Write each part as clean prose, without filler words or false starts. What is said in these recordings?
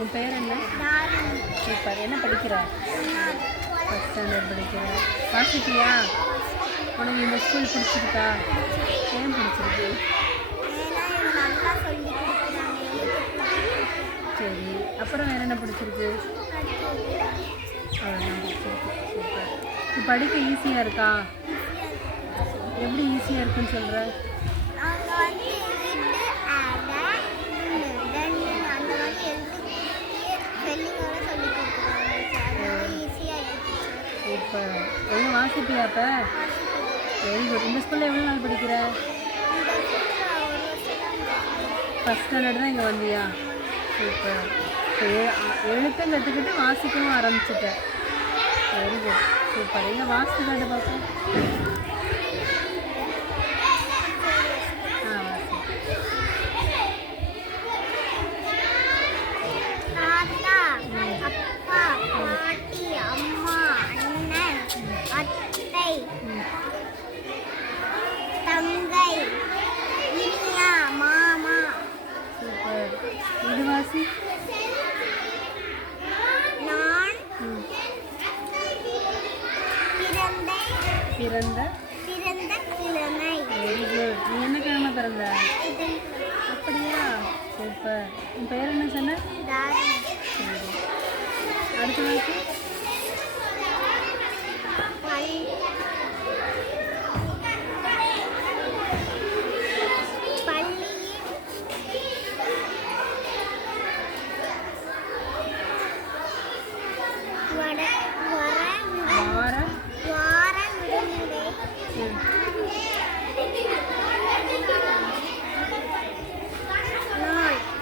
உன் பேர் என்ன? சூப்பர். என்ன படிக்கிற? ஃபஸ்ட் ஸ்டாண்டர்ட் படிக்கிற. வாசிப்பியா? உனக்கு இந்த ஸ்கூல் பிடிச்சிருக்கா? ஏன் பிடிச்சிருக்கு? சரி, அப்புறம் வேறு என்ன பிடிச்சிருக்கு? அவ்வளோதான் பிடிச்சிருக்கு. சூப்பர். நீ படிக்க ஈஸியாக இருக்கா? எப்படி ஈஸியாக இருக்குன்னு சொல்கிற? சூப்பர். எவ்வளோ வாசிப்பியா அப்போ? Very good. இந்த ஸ்கூலில் எவ்வளோ நாள் படிக்கிற? ஃபஸ்ட் ஸ்டாண்டர்ட் தான் இங்கே வந்தியா? சூப்பர். எழுத்தும் கற்றுக்கிட்டு வாசிக்கவும் ஆரம்பிச்சிட்டேன். Very good. சூப்பர். எங்கே வாசித்து காட்டு பார்ப்போம். இது வாசி. பிறந்த கிழமை. Very good. நீ என்ன கிழமை பிறந்த? அப்படியா? சூப்பர். உன் பேர் என்ன சொன்ன? அடுத்த வாசி.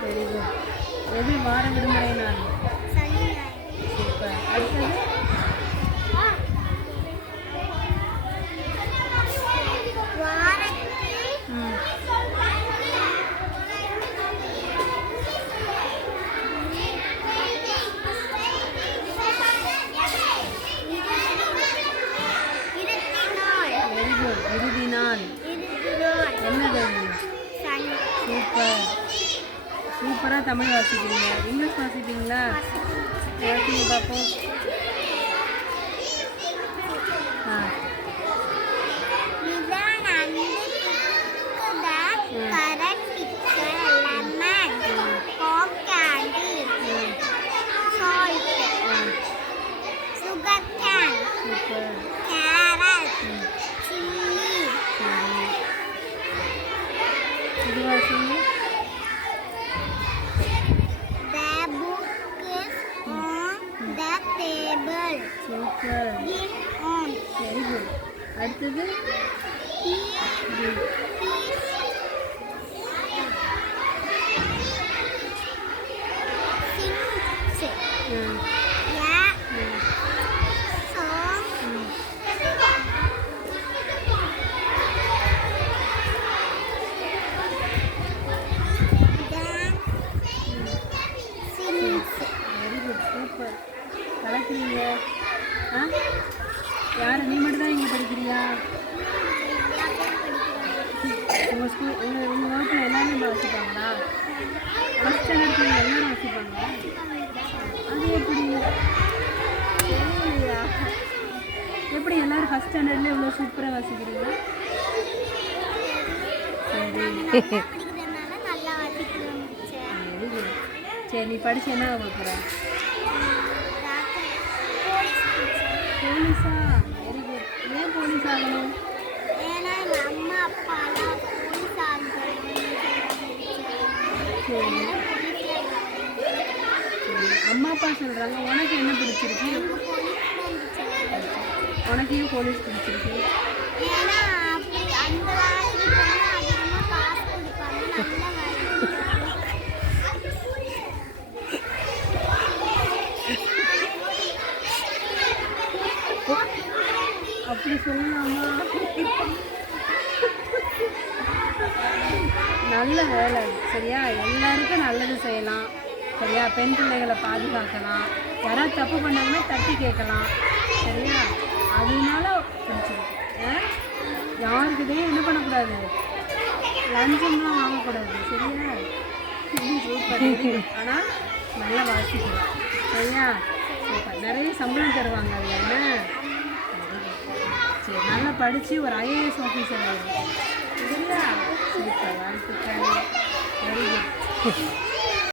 Very good. எது வார விடுமுறை நாள்? சூப்பர். அடுத்தது வெரி குட். இறுதி நாள். என்னது? சூப்பர். சூப்பராக தமிழ் வாசிக்கிறீங்க. இங்கிலீஷ் வாசிப்பீங்களா? வாசிங்க பார்ப்போம். இது வாசிங்க. சூப்பர். Very good. அடுத்தது வெரி குட். சூப்பர். கலக்குறீங்க. யார்? நீ மட்டும் தான் இங்கே படிக்கிறியா? உங்கள் ஸ்கூல் உங்கள் வகுப்பில் எல்லாருமே வாசிப்பாங்களா? ஃபஸ்ட் ஸ்டாண்டர்ட் எல்லாரும் வாசிப்பாங்களா? அது எப்படி? எப்படி எல்லோரும் ஃபஸ்ட் ஸ்டாண்டர்ட்லேயே இவ்வளோ சூப்பராக வாசிக்கிறீங்க? சரி. Very good. சரி, நீ படித்து என்ன பார்க்குற? போலீஸா? Very good. ஏன் போலீஸ் ஆகணும்? சரி. அம்மா அப்பா சொல்கிறாங்க. உனக்கு என்ன பிடிச்சிருக்கு? உனக்கு ஏன் போலீஸ் பிடிச்சிருக்கு? அப்படி சொல்லலாமா? நல்ல வேலை. சரியா? எல்லாருக்கும் நல்லது செய்யலாம். சரியா? பெண் பிள்ளைகளை பாதுகாக்கலாம். யாராவது தப்பு பண்ணாங்கன்னா தட்டி கேட்கலாம். சரியா? அதனால பிடிச்சிருக்கு. யாருக்கிட்டையும் என்ன பண்ணக்கூடாது? லஞ்சம்லாம் வாங்கக்கூடாது. சரியா? சூப்பர். ஆனால் நல்லா வாசிக்கலாம். சரியா? சூப்பர். நிறைய சம்பளம் தருவாங்க அதில் என்ன? சரி, நல்லா படித்து ஒரு ஐஏஎஸ் ஆஃபீஸர் ஆகும். சரியா? சூப்பர். வாழ்த்துக்கள். Very good.